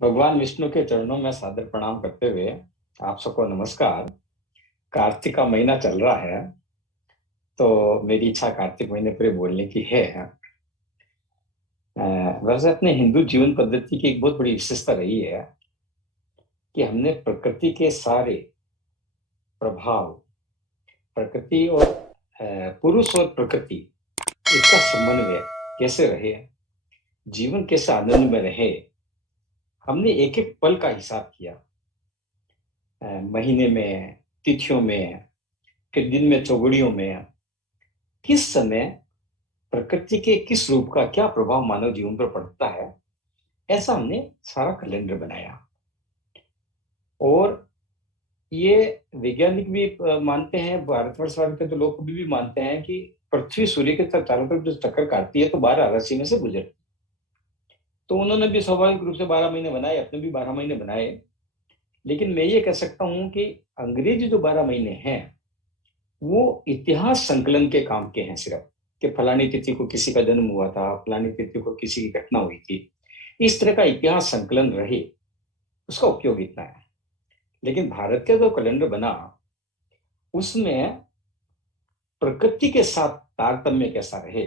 भगवान विष्णु के चरणों में सादर प्रणाम करते हुए आप सबको नमस्कार। कार्तिक का महीना चल रहा है, तो मेरी इच्छा कार्तिक महीने पूरे बोलने की है। वैसे अपने हिंदू जीवन पद्धति की एक बहुत बड़ी विशेषता रही है कि हमने प्रकृति के सारे प्रभाव, प्रकृति और पुरुष और प्रकृति, इसका समन्वय कैसे रहे, जीवन कैसे आनंद में रहे, हमने एक एक पल का हिसाब किया। महीने में, तिथियों में, फिर दिन में, चौगड़ियों में, किस समय प्रकृति के किस रूप का क्या प्रभाव मानव जीवन पर पड़ता है, ऐसा हमने सारा कैलेंडर बनाया। और ये वैज्ञानिक भी मानते हैं, भारतवर्ष वाले के तो लोग भी मानते हैं कि पृथ्वी सूर्य के चारों तरफ जो चक्कर काटती है तो 12 राशि में से गुजरती। तो उन्होंने भी स्वाभाविक रूप से 12 महीने बनाए, अपने भी 12 महीने बनाए। लेकिन मैं ये कह सकता हूं कि अंग्रेजी जो 12 महीने हैं वो इतिहास संकलन के काम के हैं, सिर्फ कि फलानी तिथि को किसी का जन्म हुआ था, फलानी तिथि को किसी की घटना हुई थी, इस तरह का इतिहास संकलन रहे, उसका उपयोग इतना है। लेकिन भारत का जो कैलेंडर बना उसमें प्रकृति के साथ तारतम्य कैसा रहे,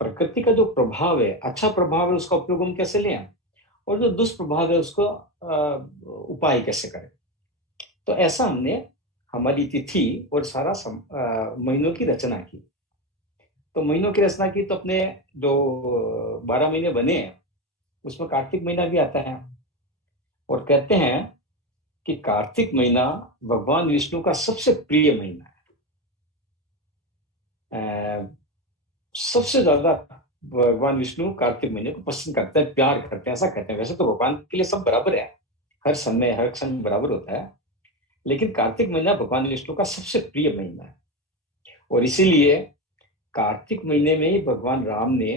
प्रकृति का जो प्रभाव है, अच्छा प्रभाव है, उसका उपयोग हम कैसे लें, और जो दुष्प्रभाव है उसको उपाय कैसे करें। तो ऐसा हमने हमारी तिथि और सारा महीनों की रचना की। तो महीनों की रचना की तो अपने जो 12 महीने बने उसमें कार्तिक महीना भी आता है। और कहते हैं कि कार्तिक महीना भगवान विष्णु का सबसे प्रिय महीना है। सबसे ज्यादा भगवान विष्णु कार्तिक महीने को पसंद करते हैं, प्यार करते हैं, ऐसा कहते हैं। वैसे तो भगवान के लिए सब बराबर है, हर समय हर क्षण बराबर होता है, लेकिन कार्तिक महीना भगवान विष्णु का सबसे प्रिय महीना है। और इसीलिए कार्तिक महीने में ही भगवान राम ने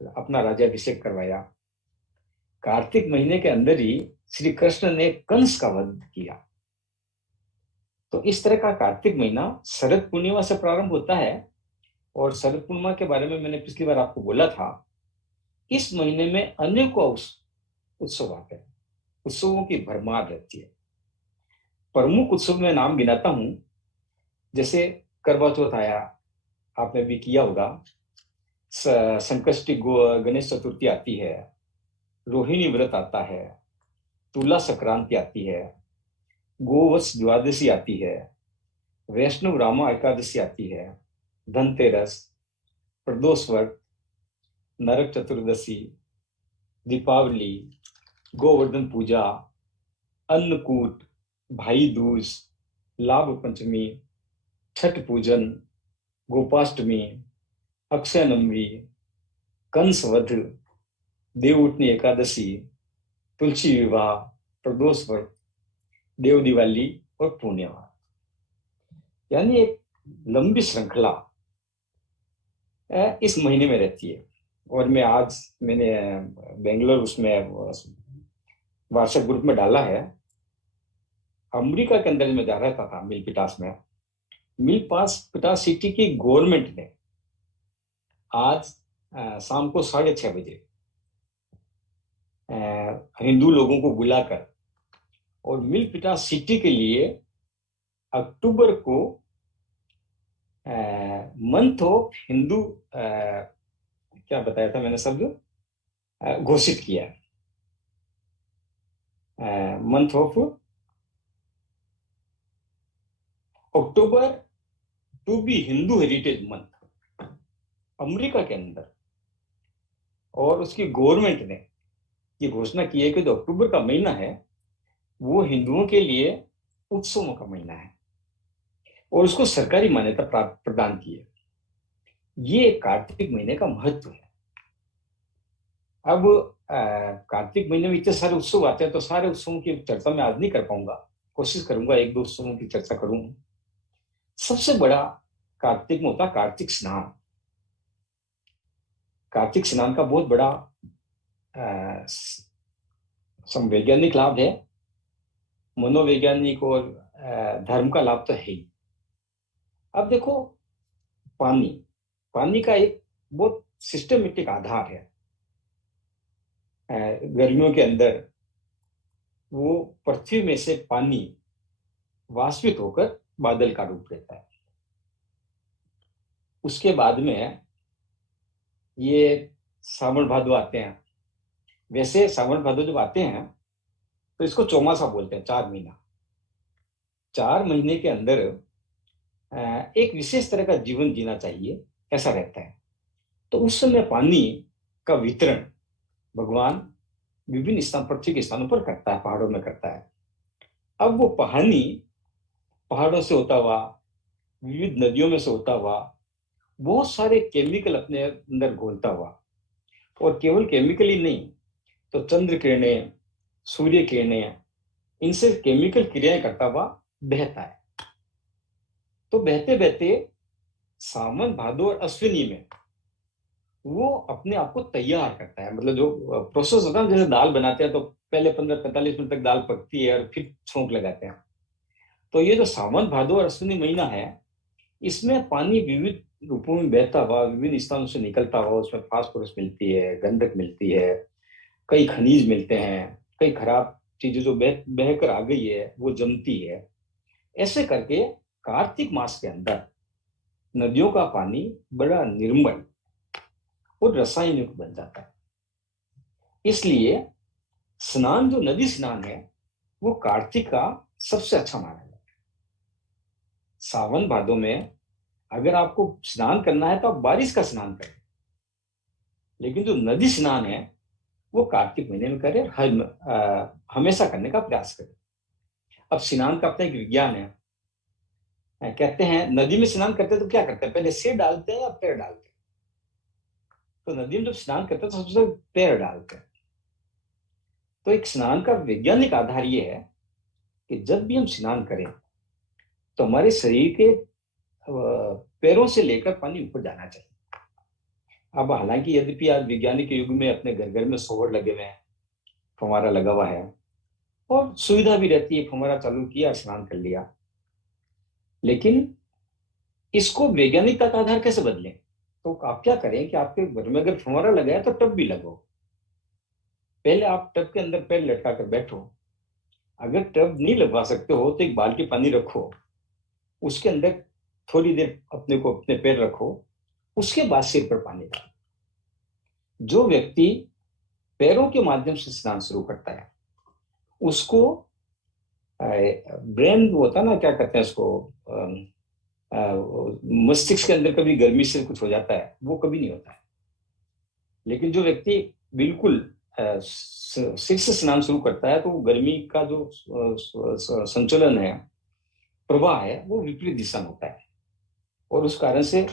अपना राज्याभिषेक करवाया। कार्तिक महीने के अंदर ही श्री कृष्ण ने कंस का वध किया। तो इस तरह का कार्तिक महीना शरद पूर्णिमा से प्रारंभ होता है। और शरद पूर्णिमा के बारे में मैंने पिछली बार आपको बोला था, इस महीने में अनेकों उत्सव आते हैं, उत्सवों की भरमार रहती है। प्रमुख उत्सव में नाम गिनाता हूं, जैसे करवा चौथ आया, आपने भी किया होगा। संकष्टी गणेश चतुर्थी आती है, रोहिणी व्रत आता है, तुला संक्रांति आती है, गोवत्स द्वादशी आती है, वैष्णव रामा एकादशी आती है, धनतेरस, प्रदोष व्रत, नरक चतुर्दशी, दीपावली, गोवर्धन पूजा, अन्नकूट, भाई दूज, लाभ पंचमी, छठ पूजन, गोपाष्टमी, अक्षय नवमी, कंस वध, देव उठनी एकादशी, तुलसी विवाह, प्रदोष व्रत, देव दिवाली और पूर्णिमा। यानी एक लंबी श्रृंखला इस महीने में रहती है। और मैंने बेंगलोर उसमें व्हाट्सएप ग्रुप में डाला है। अमेरिका के अंदर में जा रहता था मिल पिटास में, मिल पास पिटास सिटी की गवर्नमेंट ने आज शाम को 6:30 बजे हिंदू लोगों को बुलाकर और मिल पिटास सिटी के लिए अक्टूबर को मंथ ऑफ हिंदू क्या बताया था मैंने शब्द, घोषित किया है। Month of October to be Hindu heritage month America के अंदर। और उसकी गवर्नमेंट ने ये घोषणा की है कि जो अक्टूबर का महीना है वो हिंदुओं के लिए उत्सवों का महीना है और उसको सरकारी मान्यता प्रदान की है। ये कार्तिक महीने का महत्व है। अब कार्तिक महीने में इतने सारे उत्सव आते हैं, तो सारे उत्सवों की चर्चा मैं आज नहीं कर पाऊंगा, कोशिश करूंगा एक दो उत्सवों की चर्चा करूं। सबसे बड़ा कार्तिक में होता कार्तिक स्नान। कार्तिक स्नान का बहुत बड़ा वैज्ञानिक लाभ है, मनोवैज्ञानिक और धर्म का लाभ तो है ही। अब देखो, पानी पानी का एक बहुत सिस्टमेटिक आधार है। गर्मियों के अंदर वो पृथ्वी में से पानी वाष्पित होकर बादल का रूप लेता है। उसके बाद में ये सावन भादो आते हैं। वैसे सावन भादो जब आते हैं तो इसको चौमासा बोलते हैं, 4 महीना। 4 महीने के अंदर एक विशेष तरह का जीवन जीना चाहिए, ऐसा रहता है। तो उस समय पानी का वितरण भगवान विभिन्न स्थान, पृथ्वी के स्थानों पर करता है, पहाड़ों में करता है। अब वो पानी पहाड़ों से होता हुआ, विविध नदियों में से होता हुआ, बहुत सारे केमिकल अपने अंदर घोलता हुआ, और केवल केमिकल ही नहीं, तो चंद्र किरणें, सूर्य किरणें, इनसे केमिकल क्रियाएं करता हुआ बहता है। तो बहते बहते सावन भादो और अश्विनी में वो अपने आप को तैयार करता है। मतलब जो प्रोसेस होता है, जैसे दाल बनाते हैं तो पहले 15-45 मिनट तक दाल पकती है और फिर छोंक लगाते हैं। तो ये जो सावन भादो और अश्विनी महीना है, इसमें पानी विविध रूपों में बहता हुआ, विभिन्न स्थानों से निकलता हुआ, उसमें फास्फोरस मिलती है, गंधक मिलती है, कई खनिज मिलते हैं, कई खराब चीजें जो बहकर आ गई है वो जमती है। ऐसे करके कार्तिक मास के अंदर नदियों का पानी बड़ा निर्मल और रासायनिक बन जाता है। इसलिए स्नान, जो नदी स्नान है, वो कार्तिक का सबसे अच्छा माना जाता है। सावन भादो में अगर आपको स्नान करना है तो आप बारिश का स्नान करें, लेकिन जो नदी स्नान है वो कार्तिक महीने में करें, हमेशा करने का प्रयास करें। अब स्नान का अपना एक विज्ञान है। कहते हैं नदी में स्नान करते हैं तो क्या करते हैं, पहले सिर डालते हैं या पैर डालते हैं? तो नदी में जब स्नान करते हैं तो सबसे पहले पैर डालते हैं। तो एक स्नान का वैज्ञानिक आधार ये है कि जब भी हम स्नान करें तो हमारे शरीर के पैरों से लेकर पानी ऊपर जाना चाहिए। अब हालांकि यद्यपि आज वैज्ञानिक युग में अपने घर घर में सोवर लगे हुए हैं, फव्वारा लगा हुआ है, और सुविधा भी रहती है, फव्वारा चालू किया, स्नान कर लिया, लेकिन इसको वैज्ञानिकता का आधार कैसे बदलें? तो आप क्या करें कि आपके घर में अगर फव्वारा लगा है तो टब भी लगो। पहले आप टब के अंदर पैर लटका कर बैठो। अगर टब नहीं लगवा सकते हो तो एक बाल्टी पानी रखो, उसके अंदर थोड़ी देर अपने को, अपने पैर रखो, उसके बाद सिर पर पानी डालो। जो व्यक्ति पैरों के माध्यम से स्नान शुरू करता है उसको ब्रेन होता है ना, क्या कहते हैं उसको, मस्तिष्क के अंदर कभी गर्मी से कुछ हो जाता है, वो कभी नहीं होता है। लेकिन जो व्यक्ति बिल्कुल सिर से स्नान शुरू करता है तो गर्मी का जो संचलन है, प्रवाह है, वो विपरीत दिशा में होता है, और उस कारण से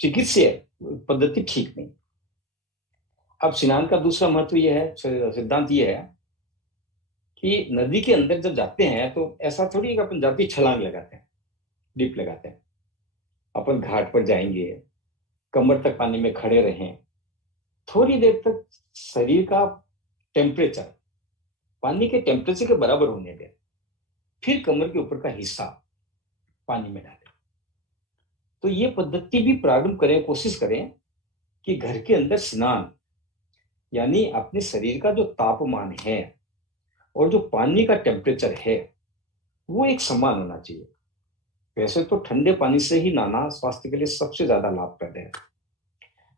चिकित्सीय पद्धति ठीक नहीं। अब स्नान का दूसरा महत्व यह है, सिद्धांत यह है कि नदी के अंदर जब जाते हैं तो ऐसा थोड़ी कि अपन जाती छलांग लगाते हैं, डिप लगाते हैं। अपन घाट पर जाएंगे, कमर तक पानी में खड़े रहें, थोड़ी देर तक शरीर का टेम्परेचर पानी के टेम्परेचर के बराबर होने दें, फिर कमर के ऊपर का हिस्सा पानी में डालें। तो ये पद्धति भी प्रारंभ करें, कोशिश करें कि घर के अंदर स्नान, यानी अपने शरीर का जो तापमान है और जो पानी का टेम्परेचर है वो एक समान होना चाहिए। वैसे तो ठंडे पानी से ही नहाना स्वास्थ्य के लिए सबसे ज्यादा लाभप्रद है,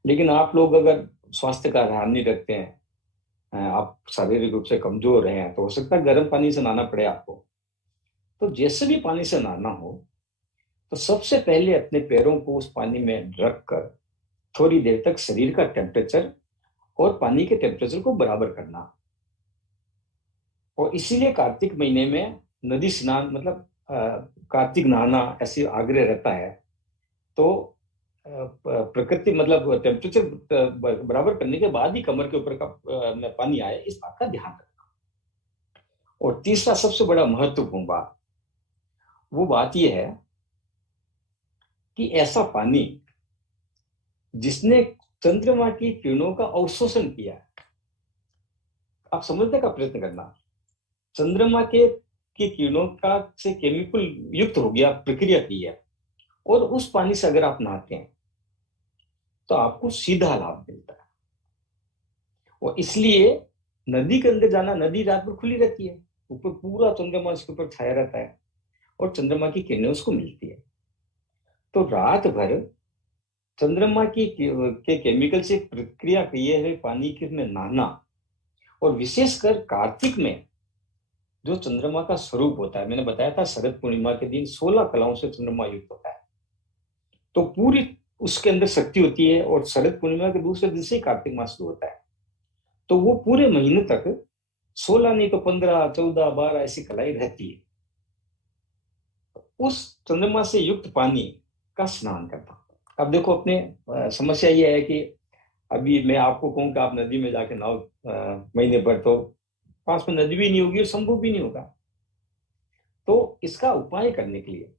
लेकिन आप लोग अगर स्वास्थ्य का ध्यान नहीं रखते हैं, आप शारीरिक रूप से कमजोर हैं, तो हो सकता है गर्म पानी से नहाना पड़े आपको। तो जैसे भी पानी से नहाना हो तो सबसे पहले अपने पैरों को उस पानी में रखकर थोड़ी देर तक शरीर का टेम्परेचर और पानी के टेम्परेचर को बराबर करना। और इसीलिए कार्तिक महीने में नदी स्नान, मतलब कार्तिक नहाना ऐसे आग्रह रहता है। तो प्रकृति, मतलब टेम्परेचर बराबर करने के बाद ही कमर के ऊपर का में पानी आए, इस बात का ध्यान रखना। और तीसरा सबसे बड़ा महत्वपूर्ण बात, वो बात यह है कि ऐसा पानी जिसने चंद्रमा की किरणों का अवशोषण किया है, आप समझने का प्रयत्न करना। चंद्रमा के की किरणों का से केमिकल युक्त हो गया, प्रक्रिया की है, और उस पानी से अगर आप नहाते हैं तो आपको सीधा लाभ मिलता है। और इसलिए नदी के अंदर जाना, नदी रात भर खुली रहती है, ऊपर पूरा चंद्रमा उसके ऊपर छाया रहता है और चंद्रमा की किरणें उसको मिलती है। तो रात भर चंद्रमा की के केमिकल से प्रक्रिया किए हुए पानी के में नहाना, और विशेषकर कार्तिक में जो चंद्रमा का स्वरूप होता है, मैंने बताया था शरद पूर्णिमा के दिन 16 कलाओं से चंद्रमा युक्त होता है, तो पूरी उसके अंदर शक्ति होती है, और शरद पूर्णिमा के दूसरे दिन से कार्तिक मास शुरू होता है, तो वो पूरे महीने तक 16 नहीं तो 15, 14, 12 ऐसी कलाई रहती है। उस चंद्रमा से युक्त पानी का स्नान करना। अब देखो अपने समस्या ये है कि अभी मैं आपको कहूँ कि आप नदी में जाके नहाओ महीने भर, तो पास में नदी भी नहीं होगी और संभव भी नहीं होगा। तो इसका उपाय करने के लिए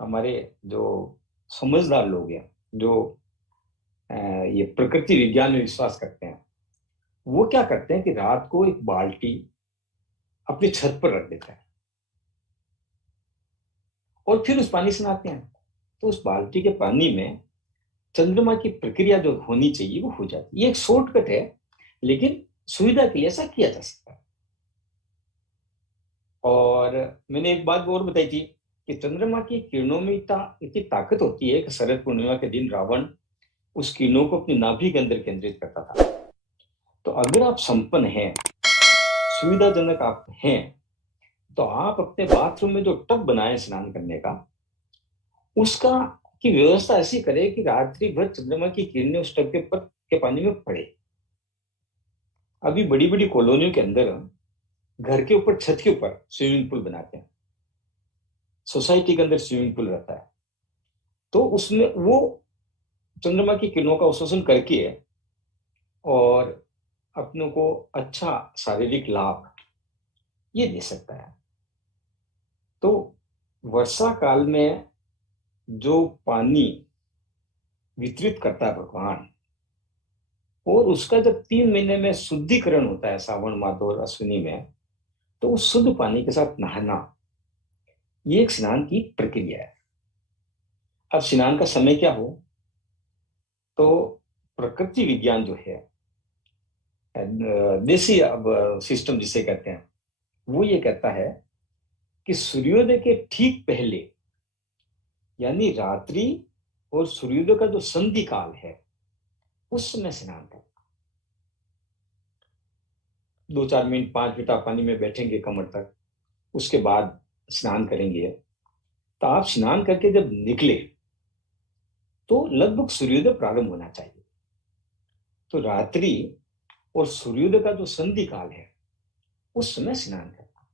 हमारे जो समझदार लोग हैं, जो ये प्रकृति विज्ञान में विश्वास करते हैं, वो क्या करते हैं कि रात को एक बाल्टी अपनी छत पर रख देते हैं और फिर उस पानी से नहाते हैं। तो उस बाल्टी के पानी में चंद्रमा की प्रक्रिया जो होनी चाहिए वो हो जाती है। ये एक शॉर्टकट है, लेकिन सुविधा के लिए ऐसा किया जा सकता है। और मैंने एक बात और बताई थी कि चंद्रमा की किरणों में इतनी ताकत होती है कि शरद पूर्णिमा के दिन रावण उस किरणों को अपनी नाभि के अंदर केंद्रित करता था। तो अगर आप संपन्न हैं, सुविधाजनक आप हैं, तो आप अपने बाथरूम में जो टब बनाए स्नान करने का, उसका की व्यवस्था ऐसी करें कि रात्रि भर चंद्रमा की किरणें उस टब के ऊपर के पानी में पड़े। अभी बड़ी बड़ी कॉलोनियों के अंदर घर के ऊपर, छत के ऊपर स्विमिंग पूल बनाते हैं, सोसाइटी के अंदर स्विमिंग पूल रहता है, तो उसमें वो चंद्रमा की किरणों का अवशोषण करके और अपनों को अच्छा शारीरिक लाभ ये दे सकता है। तो वर्षा काल में जो पानी वितरित करता है भगवान, और उसका जब 3 महीने में शुद्धिकरण होता है सावन माह और अश्विनी में, तो उस शुद्ध पानी के साथ नहाना, ये एक स्नान की प्रक्रिया है। अब स्नान का समय क्या हो, तो प्रकृति विज्ञान जो है, देसी अब सिस्टम जिसे कहते हैं, वो ये कहता है कि सूर्योदय के ठीक पहले, यानी रात्रि और सूर्योदय का जो संधि काल है, उस समय स्नान करना। 2-4 मिनट, 5 मिनट आप पानी में बैठेंगे कमर तक, उसके बाद स्नान करेंगे। तो आप स्नान करके जब निकले तो लगभग सूर्योदय प्रारंभ होना चाहिए। तो रात्रि और सूर्योदय का जो संधि काल है, उस समय स्नान करना।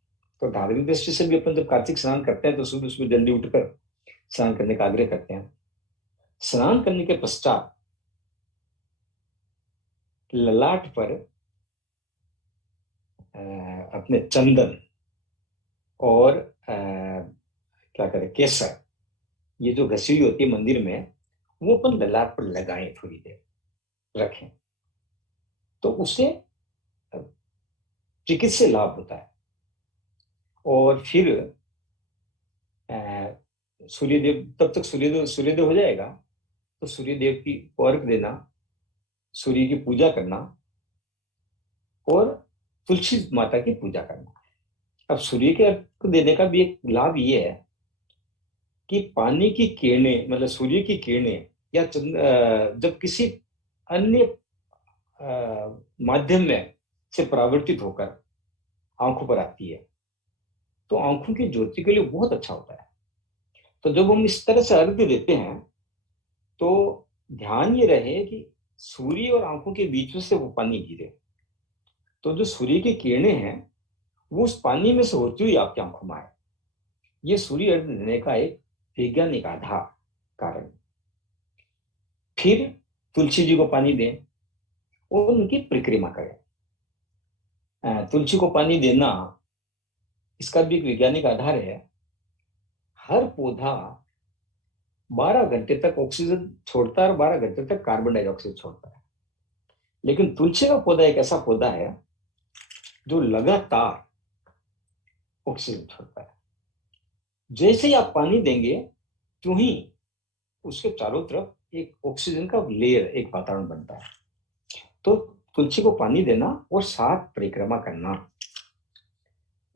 तो धार्मिक दृष्टि से भी अपन जब कार्तिक स्नान करते हैं तो सुबह सुबह जल्दी उठकर स्नान करने का आग्रह करते हैं। स्नान करने के पश्चात ललाट पर अपने चंदन और क्या करें, केसर, ये जो घसी हुई होती है मंदिर में, वो अपन ललाट पर लगाएं, थोड़ी देर रखें, तो उससे चिकित्सीय लाभ होता है। और फिर सूर्यदेव, तब तक सूर्योदय सूर्योदय हो जाएगा, तो सूर्यदेव की अर्घ देना, सूर्य की पूजा करना और तुलसी माता की पूजा करना। अब सूर्य के अर्घ देने का भी एक लाभ ये है कि पानी की किरणें, मतलब सूर्य की किरणें या जब किसी अन्य माध्यम में से परावर्तित होकर आंखों पर आती है, तो आंखों की ज्योति के लिए बहुत अच्छा होता है। तो जब हम इस तरह से अर्घ्य देते हैं, तो ध्यान ये रहे कि सूर्य और आंखों के बीच में से वो पानी गिरे, तो जो सूर्य की किरणें हैं वो उस पानी में से होती हुई आपकी आंखों में आए। ये सूर्य अर्घ्य देने का एक वैज्ञानिक आधार कारण। फिर तुलसी जी को पानी दें और उनकी परिक्रमा करें। तुलसी को पानी देना, इसका भी एक वैज्ञानिक आधार है। हर पौधा 12 घंटे तक ऑक्सीजन छोड़ता है और 12 घंटे तक कार्बन डाइऑक्साइड छोड़ता है, लेकिन तुलसी का पौधा एक ऐसा पौधा है जो लगातार ऑक्सीजन छोड़ता है। जैसे ही आप पानी देंगे, त्यों ही उसके चारों तरफ एक ऑक्सीजन का लेयर, एक वातावरण बनता है। तो तुलसी को पानी देना और 7 परिक्रमा करना,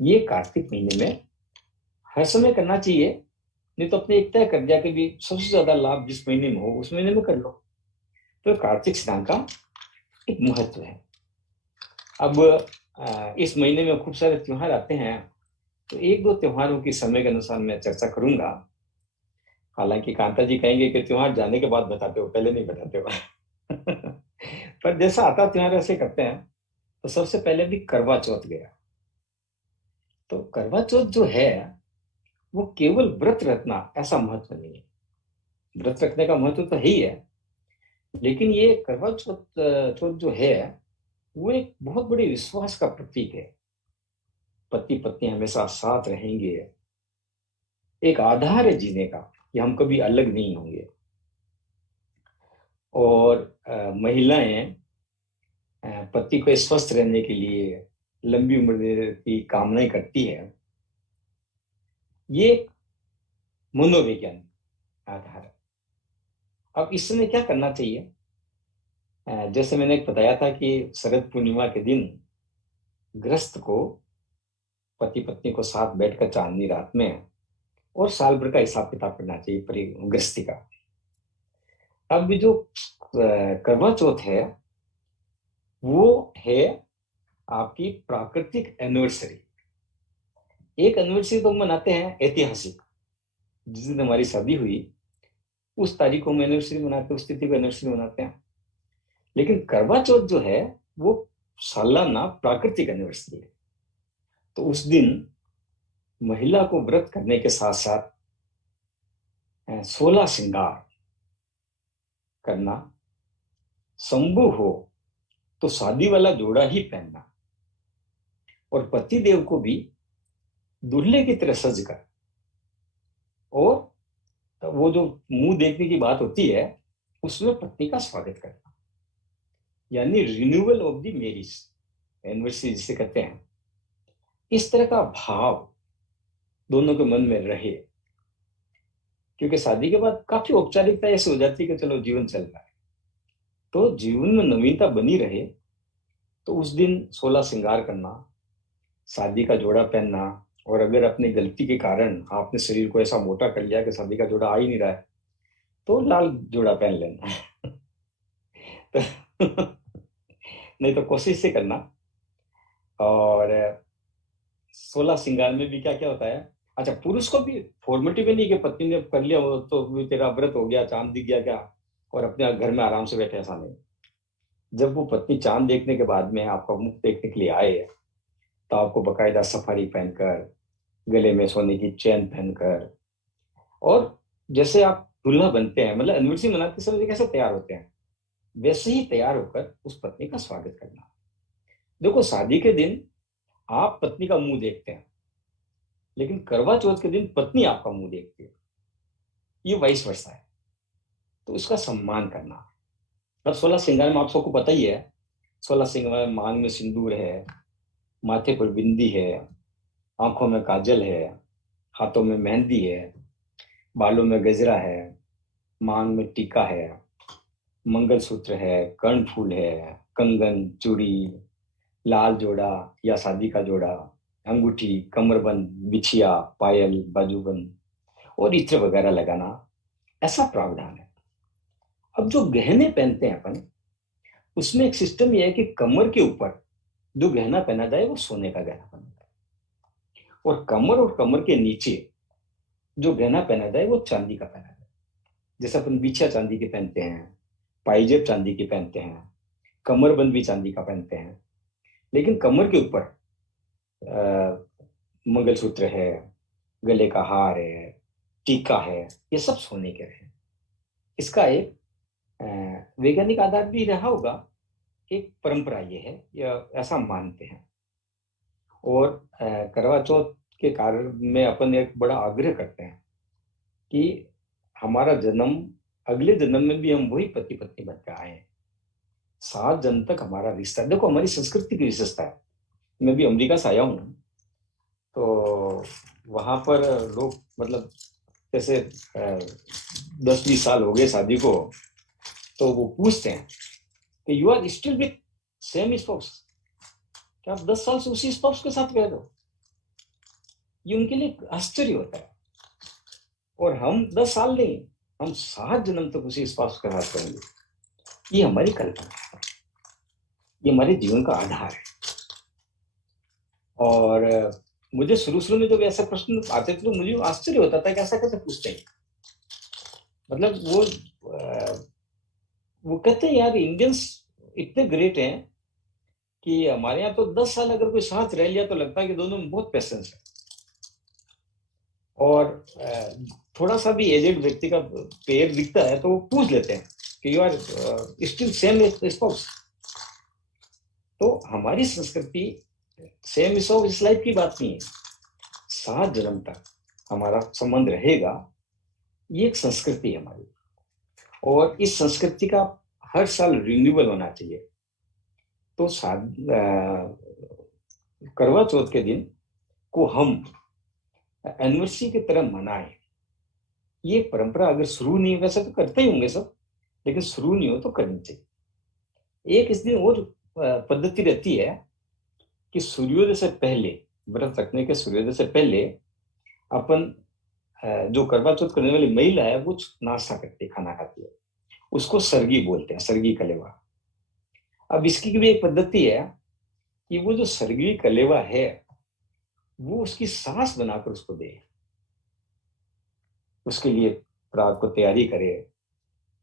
ये कार्तिक महीने में हर समय करना चाहिए। नहीं तो अपने एक तय कर दिया कि भी सबसे ज्यादा लाभ जिस महीने में हो उस महीने में कर लो। तो कार्तिक स्नान का एक महत्व है। अब इस महीने में खूब सारे त्योहार आते हैं, तो एक दो त्योहारों की समय के अनुसार मैं चर्चा करूंगा। हालांकि कांता जी कहेंगे कि त्योहार जाने के बाद बताते हो, पहले नहीं बताते हो। पर जैसा आता त्योहार ऐसे करते हैं। तो सबसे पहले भी करवा चौथ गया। तो करवा चौथ जो है वो केवल व्रत रखना ऐसा महत्व नहीं है। व्रत रखने का महत्व तो है ही है, लेकिन ये करवा चौथ चौथ जो है वो एक बहुत बड़ी विश्वास का प्रतीक है। पति पत्नी हमेशा साथ रहेंगे, एक आधार है जीने का कि हम कभी अलग नहीं होंगे। और महिलाएं पति को स्वस्थ रहने के लिए, लंबी उम्र देने की कामनाएं करती है। ये एक मनोवैज्ञानिक आधार है। अब इस समय क्या करना चाहिए? जैसे मैंने बताया था कि शरद पूर्णिमा के दिन गृहस्थ को, पति पत्नी को साथ बैठकर चांदनी रात में और साल भर का हिसाब किताब करना चाहिए गृहस्थी का। अब जो करवा चौथ है वो है आपकी प्राकृतिक एनिवर्सरी। एक एनिवर्सरी तो मनाते हैं ऐतिहासिक, जिस दिन हमारी शादी हुई उस तारीख को हम एनिवर्सरी मनाते हैं, उस तिथि को एनिवर्सरी मनाते हैं। लेकिन करवा चौथ जो है वो सालाना प्राकृतिक एनिवर्सरी है। तो उस दिन महिला को व्रत करने के साथ साथ 16 श्रृंगार करना, संभव हो तो शादी वाला जोड़ा ही पहनना, और पति देव को भी दूल्हे की तरह सज कर, और वो जो मुंह देखने की बात होती है उसमें पत्नी का स्वागत करना, यानी renewal of the marriage anniversary जिसे कहते हैं। इस तरह का भाव दोनों के मन में रहे, क्योंकि शादी के बाद काफी औपचारिकता ऐसी हो जाती है कि चलो जीवन चल रहा है, तो जीवन में नवीनता बनी रहे। तो उस दिन 16 श्रृंगार करना, शादी का जोड़ा पहनना, और अगर अपनी गलती के कारण आपने शरीर को ऐसा मोटा कर लिया कि शादी का जोड़ा आ ही नहीं रहा है तो लाल जोड़ा पहन लेना। तो नहीं तो कोशिश से करना। और 16 श्रृंगार में भी क्या क्या होता है? अच्छा, पुरुष को भी फॉर्मेलिटी में नहीं कि पत्नी ने कर लिया वो तो तेरा व्रत हो गया, चांद दिख गया क्या, और अपने घर में आराम से बैठे, ऐसा नहीं। जब वो पत्नी चांद देखने के बाद में आपका मुख देखने के लिए आए तो आपको बकायदा सफारी पहनकर, गले में सोने की चेन पहनकर, और जैसे आप दूल्हा बनते हैं, मतलब एनिवर्सरी मनाते समय कैसे तैयार होते हैं वैसे ही तैयार होकर उस पत्नी का स्वागत करना। देखो, शादी के दिन आप पत्नी का मुंह देखते हैं, लेकिन करवा चौथ के दिन पत्नी आपका मुंह देखती है, ये वाइस वर्सा है। तो उसका सम्मान करना। अब 16 श्रृंगार में आप सबको पता ही है, 16 श्रृंगार में मांग में सिंदूर है, माथे पर बिंदी है, आंखों में काजल है, हाथों में मेहंदी है, बालों में गजरा है, मांग में टीका है, मंगलसूत्र है, कर्णफूल है, कंगन, चूड़ी, लाल जोड़ा या शादी का जोड़ा, अंगूठी, कमरबंद, बिछिया, पायल, बाजूबंद और इत्र वगैरह लगाना, ऐसा प्रावधान है। अब जो गहने पहनते हैं अपन, उसमें एक सिस्टम यह है कि कमर के ऊपर जो गहना पहना जाए वो सोने का गहना पहना जाए, और कमर के नीचे जो गहना पहना जाए वो चांदी का पहना जाए। जैसे अपन बिछिया चांदी की पहनते हैं, पाइजेब चांदी की पहनते हैं, कमरबंद भी चांदी का पहनते हैं, लेकिन कमर के ऊपर मंगलसूत्र है, गले का हार है, टीका है, ये सब सोने के रहे। इसका एक वैज्ञानिक आधार भी रहा होगा, एक परंपरा ये है या ऐसा मानते हैं। और करवा चौथ के कारण में अपन एक बड़ा आग्रह करते हैं कि हमारा जन्म, अगले जन्म में भी हम वही पति पत्नी बनकर आए हैं, 7 जन्म तक हमारा रिश्ता। देखो, हमारी संस्कृति की विशेषता है। मैं भी अमेरिका से आया हूँ, तो वहां पर लोग, मतलब जैसे 10-20 साल हो गए शादी को, तो वो पूछते हैं कि you are still with same spouse, क्या आप 10 साल से उसी स्पाउस के साथ रह रहे हो? ये उनके लिए आश्चर्य होता है। और हम 10 साल नहीं, हम 7 जन्म तक उसी स्पाउस के साथ रहेंगे। ये हमारी कल्पना है, ये हमारे जीवन का आधार है। और मुझे शुरू में जब ऐसे प्रश्न आते थे तो मुझे आश्चर्य होता था कि ऐसा कैसे पूछते हैं। मतलब वो कहते हैं यार इंडियंस इतने ग्रेट हैं कि हमारे यहाँ तो 10 साल अगर कोई साथ रह लिया तो लगता है कि दोनों में बहुत पेशेंस है। और थोड़ा सा भी एजेड व्यक्ति का पैर दिखता है तो वो पूछ लेते हैं कि you are still same spouse. तो हमारी संस्कृति सेम स्पाउस इस लाइफ की बात नहीं है, 7 जन्म तक हमारा संबंध रहेगा, ये एक संस्कृति है हमारी। और इस संस्कृति का हर साल रिन्यूअल होना चाहिए। तो करवा चौथ के दिन को हम एनिवर्सरी की तरह मनाएं। ये परंपरा अगर शुरू नहीं, वैसे तो करते ही होंगे सब, लेकिन शुरू नहीं हो तो करनी चाहिए। एक इस दिन और पद्धति रहती है कि सूर्योदय से पहले, व्रत रखने के सूर्योदय से पहले अपन जो करवा चौथ करने वाली महिला है वो नाश्ता करती है, खाना खाती है, उसको सरगी बोलते हैं, सरगी कलेवा। अब इसकी भी एक पद्धति है कि वो जो सरगी कलेवा है वो उसकी सास बनाकर उसको दे, उसके लिए रात को तैयारी करे,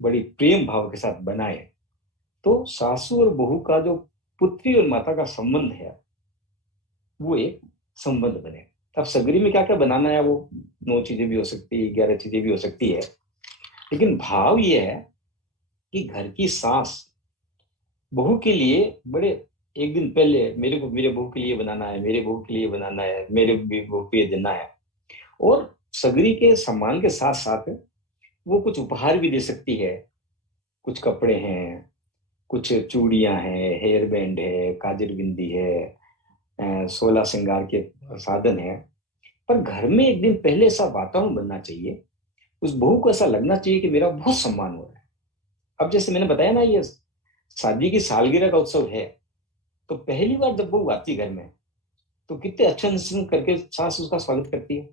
बड़ी प्रेम भाव के साथ बनाए। तो सासू और बहू का जो पुत्री और माता का संबंध है वो एक संबंध बने। अब सगरी में क्या क्या बनाना है, वो 9 चीजें भी हो सकती है, 11 चीजें भी हो सकती है, लेकिन भाव ये है कि घर की सास बहू के लिए बड़े एक दिन पहले मेरे को मेरे बहू के लिए बनाना है, मेरे बहू के लिए बनाना है, मेरे बहू को ये देना है। और सगरी के सम्मान के साथ साथ वो कुछ उपहार भी दे सकती है, कुछ कपड़े हैं, कुछ चूड़ियां हैं, हेयर बैंड है, काजल बिंदी है, 16 श्रृंगार के साधन है। पर घर में एक दिन पहले ऐसा वातावरण बनना चाहिए, उस बहू को ऐसा लगना चाहिए कि मेरा बहुत सम्मान हो रहा है। अब जैसे मैंने बताया ना, ये शादी की सालगिरह का उत्सव है, तो पहली बार जब बहू आती घर में तो कितने अच्छे से करके सास उसका स्वागत करती है,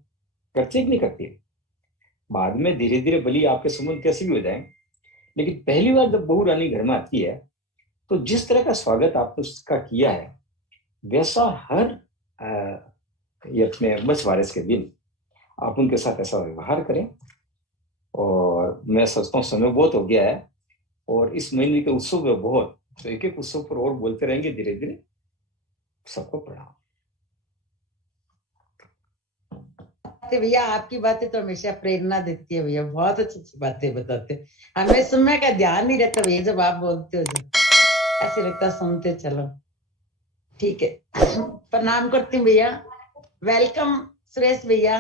करती है कि नहीं करती है? बाद में धीरे धीरे भली आपके संबंध कैसे भी हो जाए, लेकिन पहली बार जब बहू रानी घर में आती है तो जिस तरह का स्वागत आपने उसका किया है, वैसा हर ये अपने मछवारस के दिन आप उनके साथ ऐसा व्यवहार करें। और मैं सोचता हूँ समय बहुत हो गया है और इस महीने के उत्सव है बहुत, तो एक एक उत्सव पर और बोलते रहेंगे धीरे धीरे। सबको प्रणाम। भैया आपकी बातें तो हमेशा प्रेरणा देती है भैया, बहुत अच्छी अच्छी बातें बताते हैं। हमें समय का ध्यान नहीं रहता भैया, जब आप बोलते हो जब ऐसे लगता सुनते चलो। ठीक है, प्रणाम करती हूँ भैया। वेलकम सुरेश भैया,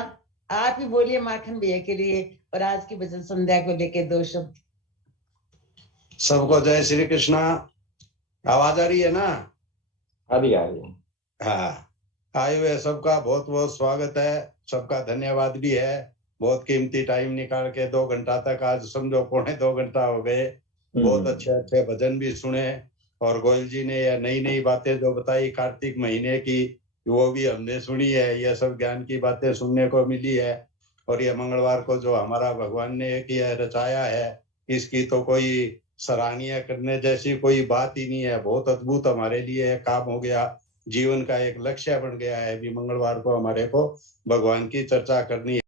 आप ही बोलिए माखन भैया के लिए और आज की भजन संध्या को लेके 2 शब्द। सबको जय श्री कृष्णा। आवाज आ रही है ना? आ रही है। हाँ, आए हुए सबका बहुत बहुत स्वागत है, सबका धन्यवाद भी है। बहुत कीमती टाइम निकाल के 2 घंटा तक, आज समझो 2.25 घंटा हो गए, बहुत अच्छे अच्छे भजन भी सुने। और गोयल जी ने यह नई नई बातें जो बताई कार्तिक महीने की, वो भी हमने सुनी है। यह सब ज्ञान की बातें सुनने को मिली है। और ये मंगलवार को जो हमारा भगवान ने किया रचाया है, इसकी तो कोई सराहनीय करने जैसी कोई बात ही नहीं है। बहुत अद्भुत हमारे लिए काम हो गया, जीवन का एक लक्ष्य बन गया है। अभी मंगलवार को हमारे को भगवान की चर्चा करनी है।